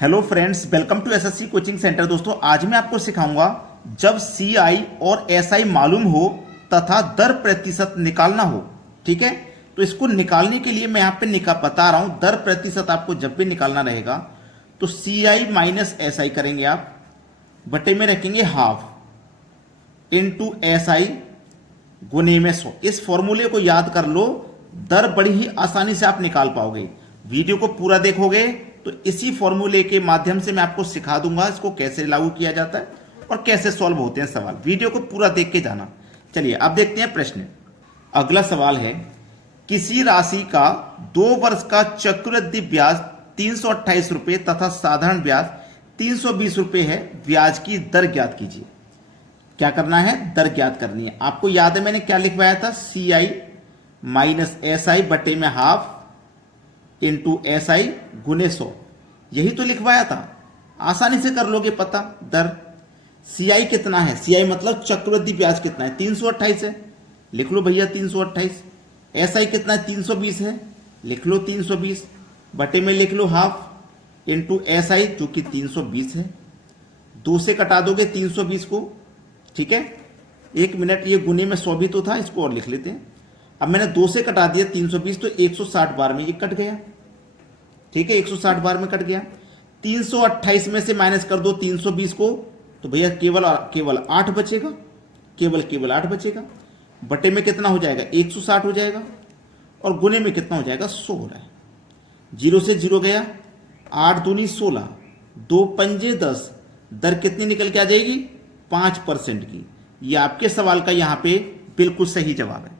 Hello friends, welcome to SSC coaching centre. दोस्तों, आज मैं आपको सिखाऊंगा जब सीआई और एसआई मालूम हो तथा दर प्रतिशत निकालना हो। ठीक है, तो इसको निकालने के लिए मैं यहाँ पे बता रहा हूँ। दर प्रतिशत आपको जब भी निकालना रहेगा तो सीआई माइनस एसआई करेंगे आप, बटे में रखेंगे हाफ इंटू एसआई गुने में 100। इस फॉर्मूले को याद कर लो, दर बड़ी ही आसानी से आप निकाल पाओगे। वीडियो को पूरा देखोगे तो इसी फॉर्मूले के माध्यम से मैं आपको सिखा दूंगा इसको कैसे लागू किया जाता है और कैसे सॉल्व होते हैं सवाल। वीडियो को पूरा देख के जाना। चलिए अब देखते हैं प्रश्न। अगला सवाल है, किसी राशि का 2 वर्ष का चक्रवृद्धि ब्याज 328 रुपये तथा साधारण ब्याज 320 रुपये है। ब्याज की दर ज्ञात कीजिए। क्या करना है? दर ज्ञात करनी है। आपको याद है मैंने क्या लिखवाया था? सी आई माइनस एस आई बटे में हाफ इंटू एस आई गुने 100, यही तो लिखवाया था। आसानी से कर लोगे पता। दर सी आई कितना है? सी आई मतलब चक्रवृद्धि ब्याज कितना है? 328 है, लिख लो भैया 328। एस आई कितना है? 320 है, लिख लो 320। बटे में लिख लो हाफ इंटू एस आई जो कि 320 है। 2 से कटा दोगे 320 को। ठीक है, 1 मिनट, ये गुने में 100 भी तो था, इसको और लिख लेते हैं। अब मैंने 2 से कटा दिया 320 तो 160 बार में ये कट गया। ठीक है, 160 बार में कट गया। 328 में से माइनस कर दो 320 को तो भैया केवल 8 बचेगा। केवल 8 बचेगा। बटे में कितना हो जाएगा? 160 हो जाएगा। और गुने में कितना हो जाएगा? 100 हो रहा है। 0 से 0 गया, 8 दूनी 16, 2 पंजे 10। दर कितनी निकल के आ जाएगी? 5% की। ये आपके सवाल का यहाँ पे बिल्कुल सही जवाब है।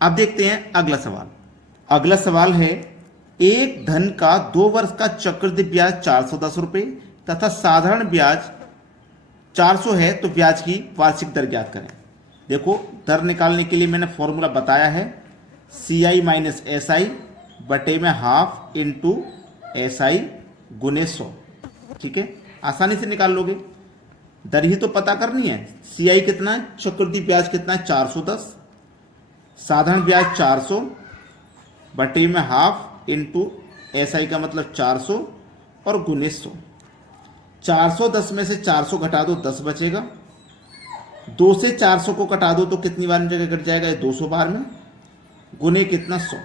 अब देखते हैं अगला सवाल। अगला सवाल है, एक धन का 2 वर्ष का चक्रवृद्धि ब्याज 410 रुपये तथा साधारण ब्याज 400 है, तो ब्याज की वार्षिक दर ज्ञात करें। देखो, दर निकालने के लिए मैंने फॉर्मूला बताया है, सी आई माइनस एस आई बटे में हाफ इंटू एस आई गुने 100। ठीक है, आसानी से निकाल लोगे। दर ही तो पता करनी है। सी आई कितना है? चक्रवृद्धि ब्याज कितना है? 410। साधारण ब्याज 400 बटे में हाफ इंटू एस आई का मतलब 400 और गुने 100। 410 में से 400 घटा दो 10 बचेगा। 2 से 400 को कटा दो तो कितनी बार में जगह कट जाएगा? 200 बार में। गुने कितना? 100।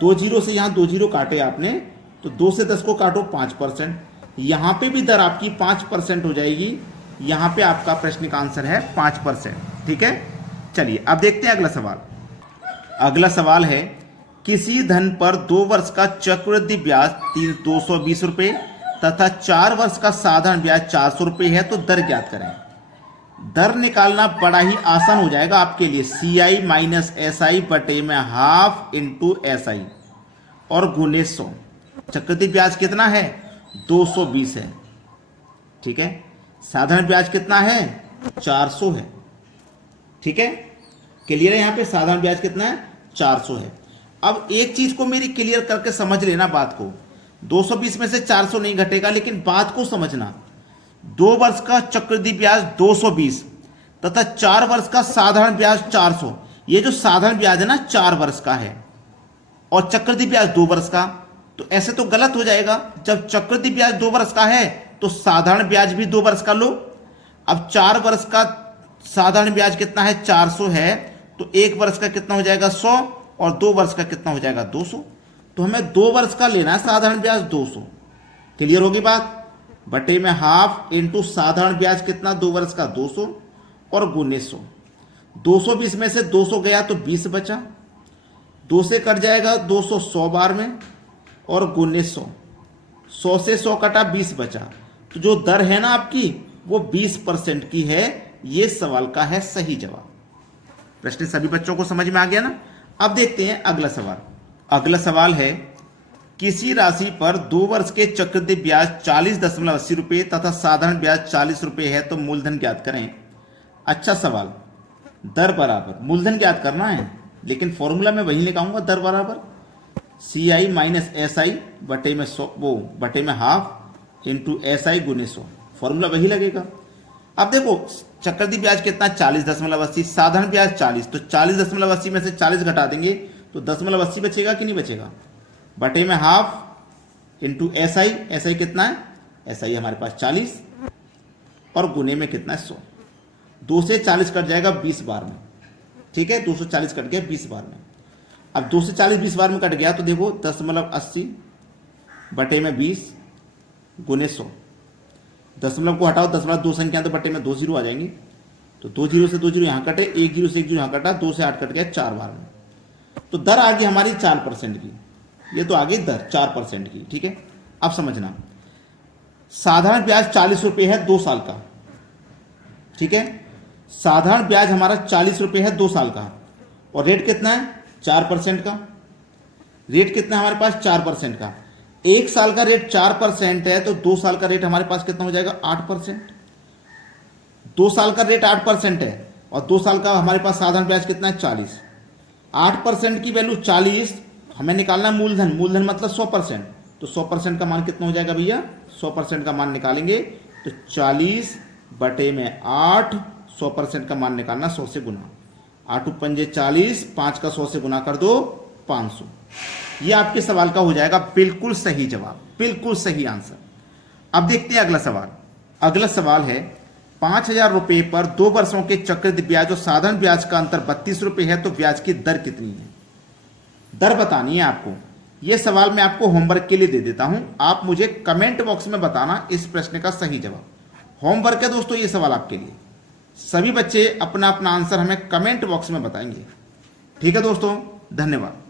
2 जीरो से यहाँ 2 जीरो काटे आपने तो 2 से 10 को काटो 5%। यहाँ पे भी दर आपकी 5% हो जाएगी। यहाँ पे आपका प्रश्न का आंसर है 5%। ठीक है, चलिए अब देखते हैं अगला सवाल। अगला सवाल है, किसी धन पर 2 वर्ष का चक्रवृद्धि ब्याज 220 रुपये तथा 4 वर्ष का साधारण ब्याज 400 रुपये है, तो दर ज्ञात करें। दर निकालना बड़ा ही आसान हो जाएगा आपके लिए। सी आई माइनस एस आई बटे में हाफ इंटू एस आई और गुने 100। चक्रवृद्धि ब्याज कितना है? 220 है। ठीक है, साधारण ब्याज कितना है? 400 है। ठीक है, क्लियर है? यहाँ पे साधारण ब्याज कितना है? 400 है। अब एक चीज को मेरी क्लियर करके समझ लेना बात को। 220 में से 400 नहीं घटेगा, लेकिन बात को समझना। 2 वर्ष का चक्रवृद्धि ब्याज 220 तथा 4 वर्ष का साधारण ब्याज 400। ये जो साधारण ब्याज है ना 4 वर्ष का है और चक्रवृद्धि ब्याज 2 वर्ष का, तो ऐसे तो गलत हो जाएगा। जब चक्रवृद्धि ब्याज 2 वर्ष का है तो साधारण ब्याज भी 2 वर्ष का लो। अब 4 वर्ष का साधारण ब्याज कितना है? 400 है, तो 1 वर्ष का कितना हो जाएगा? 100 और 2 वर्ष का कितना हो जाएगा? 200। तो हमें 2 वर्ष का लेना है साधारण ब्याज 200। क्लियर होगी बात? बटे में हाफ इंटू साधारण ब्याज कितना? 2 वर्ष का 200 और गुने 100। 220 में से 200 गया तो 20 बचा। 2 से कट जाएगा 200 100 बार में और गुने 100। 100 से 100 कटा 20 बचा। तो जो दर है ना आपकी वो 20% की है। ये सवाल का है सही जवाब। प्रश्न सभी बच्चों को समझ में आ गया ना? अब देखते हैं अगला सवाल। अगला सवाल है, किसी राशि पर 2 वर्ष के चक्रवृद्धि ब्याज 40.80 रुपये तथा साधारण ब्याज 40 रुपये है, तो मूलधन ज्ञात करें। अच्छा सवाल। दर बराबर मूलधन ज्ञात करना है, लेकिन फॉर्मूला में वही लगाऊंगा। दर बराबर सी आई माइनस एस आई बटे में 100 बटे में हाफ इंटू एस आई गुने 100। फॉर्मूला वही लगेगा। अब देखो, चक्रवृद्धि ब्याज कितना? 40.80। साधारण ब्याज 40, तो 40.80 में से 40 घटा देंगे तो 10.80 बचेगा कि नहीं बचेगा? बटे में हाफ इंटू एस आई कितना है, एस आई हमारे पास 40 और गुने में कितना है 100। 2 से 40 कट जाएगा 20 बार में, ठीक है, 240 कट गया 20 बार में। अब 2 से 40 20 बार में कट गया तो देखो 10.80 बटे में 20 गुने 100। दशमलव को हटाओ, 10.2 संख्या तो बटे में 2 जीरो आ जाएंगी, तो 2 जीरो से 2 जीरो यहाँ कटे, 1 जीरो से 1 जीरो यहाँ कटा, 2 से 8 कट गया 4 बार में। तो दर आ गई हमारी 4% की, ये तो आ गई दर 4% की, ठीक है। अब समझना, साधारण ब्याज 40 रुपये है 2 साल का, ठीक है, साधारण ब्याज हमारा 40 रुपये है 2 साल का, और रेट कितना है 4% का। रेट कितना है हमारे पास 4% का। 1 साल का रेट 4% है, तो 2 साल का रेट हमारे पास कितना हो जाएगा 8%। 2 साल का रेट 8% है और 2 साल का हमारे पास साधारण ब्याज कितना है 40। 8% की वैल्यू 40, हमें निकालना है मूलधन, मूलधन मतलब 100%, तो 100% का मान कितना हो जाएगा भैया, 100% का मान निकालेंगे तो 40 बटे में 8, 100% का मान निकालना 100 से गुना, 8 पंजे 40, 5 का 100 से गुना कर दो 500। ये आपके सवाल का हो जाएगा बिल्कुल सही जवाब, बिल्कुल सही आंसर। अब देखते हैं अगला सवाल। अगला सवाल है 5,000 रुपये पर 2 वर्षों के चक्रवृद्धि ब्याज और साधारण ब्याज का अंतर 32 रुपये है, तो ब्याज की दर कितनी है। दर बतानी है आपको। यह सवाल मैं आपको होमवर्क के लिए दे देता हूं, आप मुझे कमेंट बॉक्स में बताना इस प्रश्न का सही जवाब। होमवर्क है दोस्तों ये सवाल आपके लिए। सभी बच्चे अपना अपना आंसर हमें कमेंट बॉक्स में बताएंगे, ठीक है दोस्तों, धन्यवाद।